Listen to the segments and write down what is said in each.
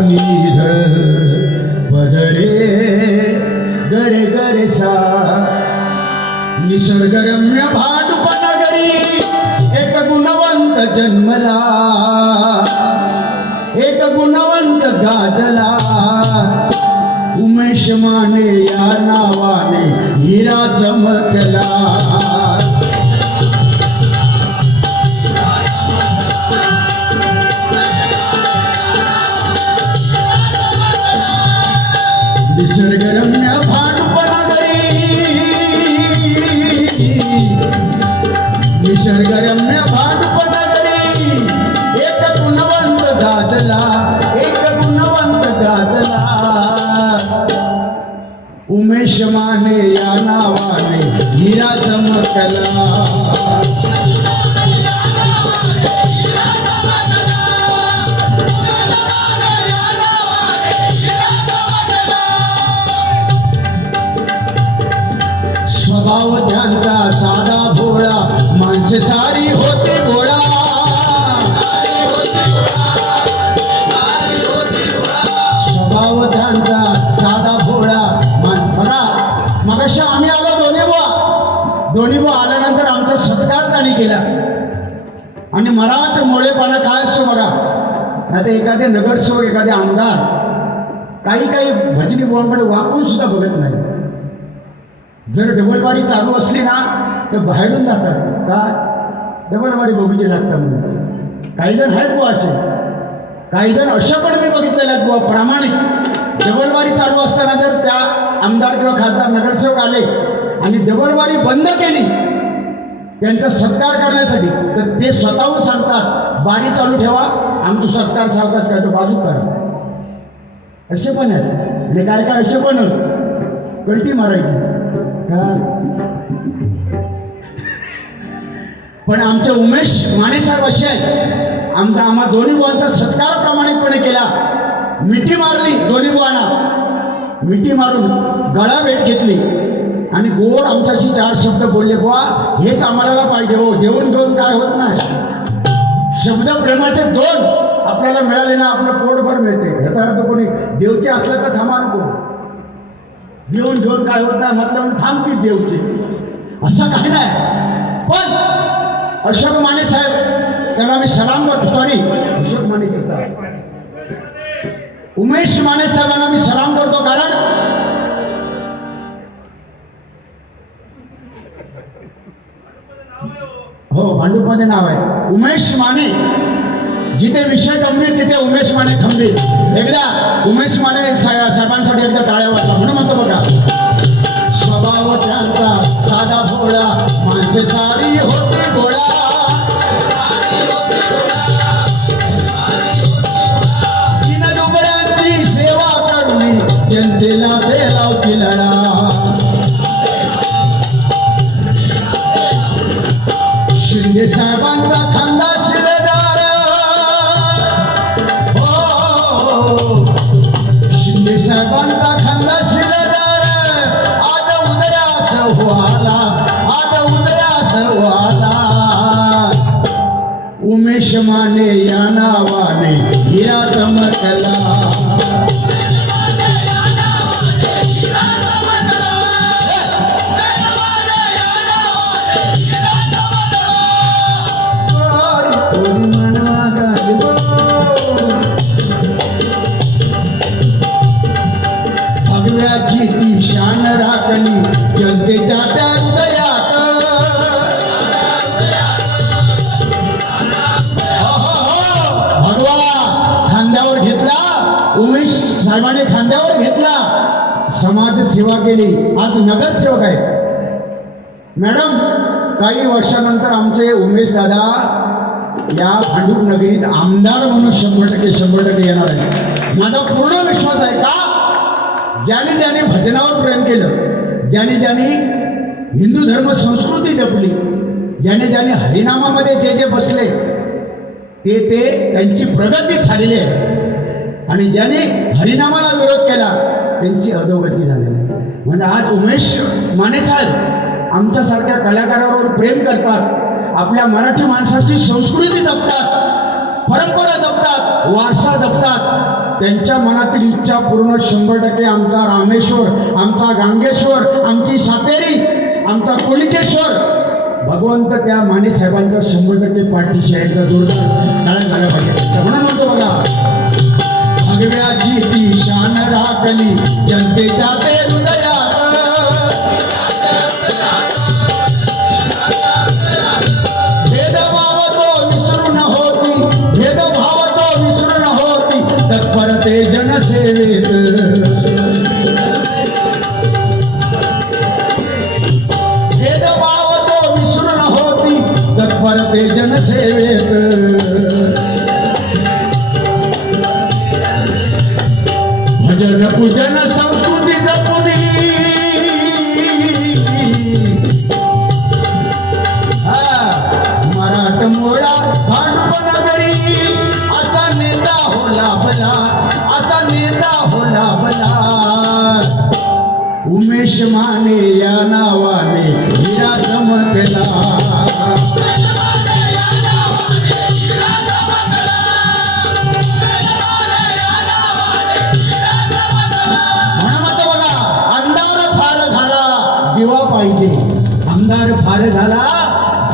निध पदरे गरे गरे सा। निसर्गरम्य भाटुपनगरी एक गुणवंत जन्मला। एक गुणवंत गाजला। उमेश माने या नावाने हिरा चमकला। निसर्गरम्य भानुपनगरी एक गुणवंत गाजला, एक गुणवंत गाजला। उमेश माने या नावाने हिरा चमकला। स्वभाव त्यांचा साधा आल्यानंतर आमचा सत्कार त्यांनी केला. आणि मला वाटतं मोळेपणा काय असतो बघा. आता एखादे नगरसेवक एखादे आमदार काही काही भजनी बुवांकडे वाकून सुद्धा बघत नाही. जर डबलबारी चालू असली ना तर बाहेरून जातात. का? डबलबारी बघूची लागतात म्हणून. काही जण आहेत बुवा असे. काही जण अशा पण मी बघितलेल्या आहेत बुवा प्रामाणिक. डबलबारी चालू असताना जर त्या आमदार किंवा खासदार नगरसेवक आले आणि डबलबारी बंद केली त्यांचा सत्कार करण्यासाठी तर ते स्वतःहून सांगतात बारी चालू ठेवा आमचा सत्कार सावकाश काय तो बाजूक करा. असे पण आहेत. म्हणजे काय काय असे पण कलटी मारायची. का? पण आमचे उमेश माने साहेब असे आहेत. आमचा आम्हा दोन्ही बुवांचा सत्कार प्रामाणिकपणे केला. मिठी मारली दोन्ही बुवांना. मिठी मारून गळा भेट घेतली. आणि गोड आमच्याशी चार शब्द बोलले बुवा हेच आम्हाला पाहिजे हो. देऊन घेऊन काय होत नाही. शब्द प्रेमाचे दोन आपल्याला मिळाले ना आपलं पोटभर मिळते. ह्याचा अर्थ कोणी देवते असलं तर थांबा नको देऊन घेऊन काय होत नाही मतलब थांबती देवते. असं काही नाही. पण अशोक माने साहेब त्यांना मी सलाम करतो. सॉरी अशोक माने करता उमेश माने साहेबांना मी सलाम करतो कारण हो भांडूपमध्ये नाव आहे. उमेश माने. जिथे विषय गंभीर तिथे उमेश माने खंबीर एकदा उमेश माने साहेबांसाठी एकदा टाळ्या वाजला म्हणून म्हणतो बघा. स्वभाव त्यांचा साधा भोळा माणसे सारी होते गोळा. तीन दुबळ्यांची सेवा करून जनतेला साहेबांनी खांद्यावर घेतला. समाज सेवा केली. आज नगरसेवक आहे मॅडम काही वर्षानंतर आमचे उमेश दादा या भांडूप नगरीत आमदार म्हणून शंभर टक्के शंभर टक्के येणार आहे माझा पूर्ण विश्वास आहे का? ज्याने ज्याने भजनावर प्रेम केलं ज्याने ज्याने हिंदू धर्म संस्कृती जपली ज्याने ज्याने हरिनामामध्ये जे जे बसले ते ते त्यांची प्रगती झालेली आहे. आणि ज्याने हरिनामाला विरोध केला त्यांची अधोगती झालेली आहे. म्हणजे आज उमेश माने साहेब आमच्यासारख्या कलाकारावर प्रेम करतात आपल्या मराठी माणसाची संस्कृती जपतात परंपरा जपतात वारसा जपतात. त्यांच्या मनातील इच्छा पूर्ण शंभर टक्के आमचा रामेश्वर आमचा गांगेश्वर आमची सातेरी आमचा कोलिकेश्वर भगवंत त्या माने साहेबांचा शंभर टक्के पाठीशी आहे जोरदार कारण झाल्या पाहिजे म्हणून म्हणतो बघा भगव्याची ती शान राखली जनतेच्या ते हृदयात भेदभाव तो विसरून होती भेदभाव तो विसरून होती तत्परते जनसेवेत. भेदभाव तो तत्परते जनसेवेत. पूजन संस्कृती जपुनी मराठमोळा भांडवनगरी असा नेता होला भला असा नेता होला भला उमेश माने या नावाने हिरा चमकला पाहिजे. अंधार फार झाला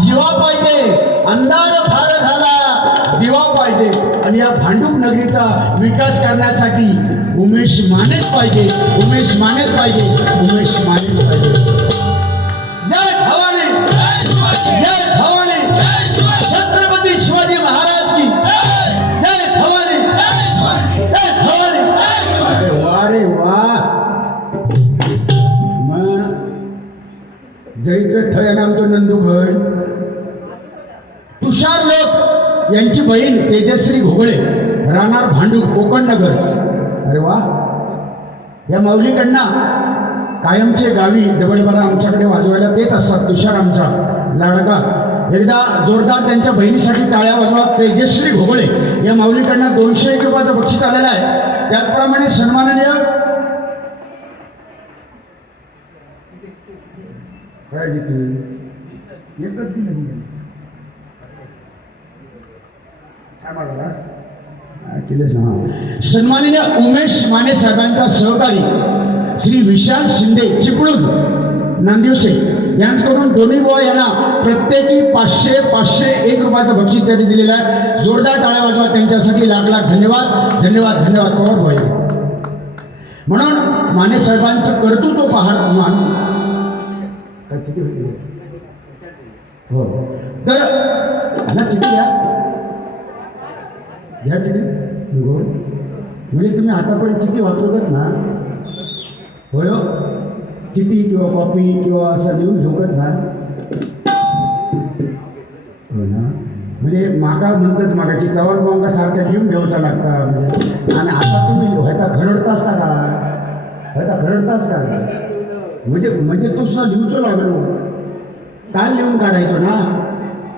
दिवा पाहिजे. अंधार फार झाला दिवा पाहिजे. आणि या भांडूप नगरीचा विकास करण्यासाठी उमेश मानेच पाहिजे. उमेश मानेच पाहिजे. उमेश मानेच पाहिजे. जयचं ठयन आमचं नंदूभाई तुषार लोक यांची बहीण तेजश्री घोगळे राहणार भांडूप कोकण नगर अरे वा. या माऊलीकडनं कायमचे गावी डबलबारा आमच्याकडे वाजवायला देत असतात तुषार आमचा लाडका. एकदा जोरदार त्यांच्या बहिणीसाठी टाळ्या वाजवा तेजश्री घोगळे. या माऊलीकडनं दोनशे एक रुपयाचं बक्षीस आलेलं आहे. त्याचप्रमाणे सन्माननीय काय घेतली? एकच दिली म्हणजे. काय मागायला? हा, ना उमेश माने साहेबांचा सहकारी श्री विशाल शिंदे चिपळूण नांदिवसे यांच्याकडून दोन्ही बॉय यांना प्रत्येकी पाचशे पाचशे एक रुपयाचं बक्षीस त्यांनी दिलेलं आहे जोरदार टाळ्या वाजवा त्यांच्यासाठी लाख लाख धन्यवाद धन्यवाद धन्यवाद पवार बॉय म्हणून माने साहेबांचं कर्तृत्व पाहत मान किती होते? हो. तर ना किती घ्या घ्या किती हो म्हणजे तुम्ही आतापर्यंत किती वापरतात ना होय हो? किंवा कॉपी किंवा असं लिहून झोकत ना. हो ना. म्हणजे मागा म्हणतात मागाची चव्हाण मागा सारख्या लिहून घेऊचा लागता. म्हणजे आणि आता तुम्ही ह्याचा खरडताच का? का ह्याचा का? म्हणजे म्हणजे तो सुद्धा लिहूचं लागलो. काल लिहून काढायचो ना.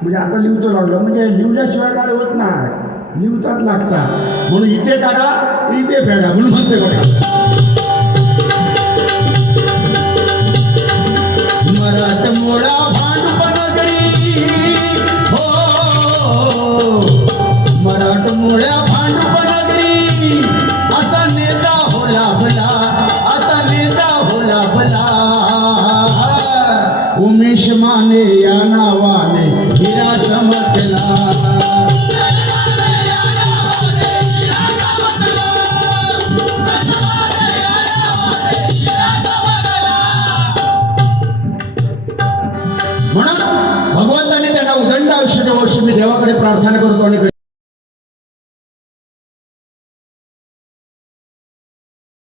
म्हणजे आता लिहूचं लागलो. म्हणजे लिहल्याशिवाय काय होत नाही. लिहूचाच लागता म्हणून इथे काढा इथे फेडा. म्हणून म्हणते बघा. मराठमोळा भांडुपनगरी देवाकडे प्रार्थना करतो आणि